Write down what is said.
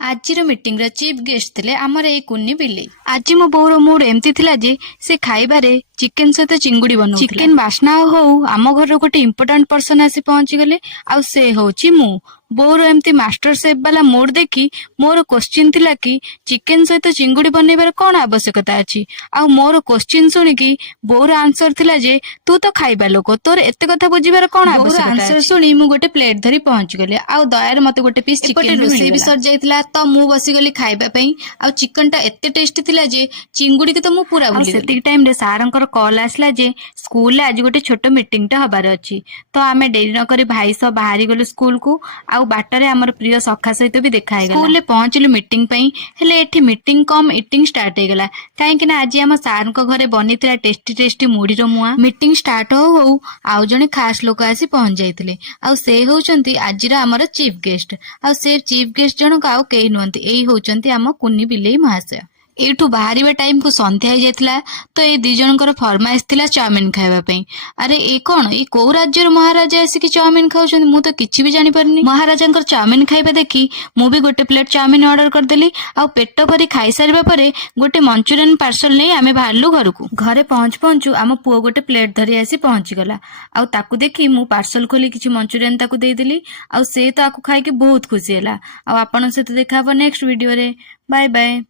आजिर meeting रे chief guest थिले आमर ए कुन्नी बिल्ली। आज मो बोर मूड एमती थिला जे से खाइबारे चिकेन सहित चिंगुड़ी बनौ चिकेन बास्ना हो आम घर गोटे इंपोर्टेंट पर्सन आसी पहुंची गले आ से होची मु बोर एमती मास्टर शेफ वाला मोड देखी मोर क्वेश्चन थिला कि चिकेन सहित चिंगुड़ी बनैबार कौन आवश्यकता अछि आ मोर क्वेश्चन सुनी कि बोर आंसर थिला जे तू तो खाइबा लोक तोर एते कथा बुझिबार कौन आवश्यकता आंसर सुनी मु गोटे प्लेट धरी पहुंची गले आ दयार मते गोटे पीस चिकेन रोसई भी सर जाइतला तो मु बसी गली खाइबा पई आ चिकन टा एते टेस्टी थिला जे चिंगुड़ी के तो मु पूरा भूली गली। सेतिक टाइम रे सारंकर कॉल आसला जे स्कूल आज गोटे छोट मीटिंग टा हबार अछि तो आमे देरी न करी भाई सब बाहरी गलो स्कूल को आ बाटरे आमर प्रिय सखा सहित भी देखा है स्कूल पहुंचलु मीटिंग पई हेले एठी मीटिंग कम इटिंग स्टार्ट हो गला काहे ना आज आम सार को घरे बनितला टेस्टी टेस्टी मुड़ी रो मुआ। मीटिंग स्टार्ट हो आउ जने खास लोक आसी पहुंच जाइतिले आ से होचंती आजिर आमर चीफ गेस्ट आ से चीफ गेस्ट जनक आउ केही नुहंती एही होचंती आम कुन्नी बिलेई महाशय। एठू बाहर टाइम को संध्या हो जाता तो ये दी जनकर फरमाइश थिला चाउमिन खाइबा। अरे ए कौन ये कौ राज्यर महाराजा आसिक चाउमिन खाऊं मु तो किसी भी जानी पारनी। महाराजा चाउमिन खाइबा देखी मु भी गोटे प्लेट चाउमिन ऑर्डर करदेली आ पेट भरी खाई सारिबा परे गोटे मंचूरियन पार्सल नहीं आमे बाहरलु घर को। घरे पहुंच पहुंचू आम पुओ गोटे प्लेट धरी आसी पहुंची गला आ ताकू देखी मु पार्सल खोली किछि मंचूरियन ताकू देदेली आ से तो आकु खाई के बहुत खुशी हैला। आ आपन से तो देखा नेक्स्ट वीडियो रे। Bye bye.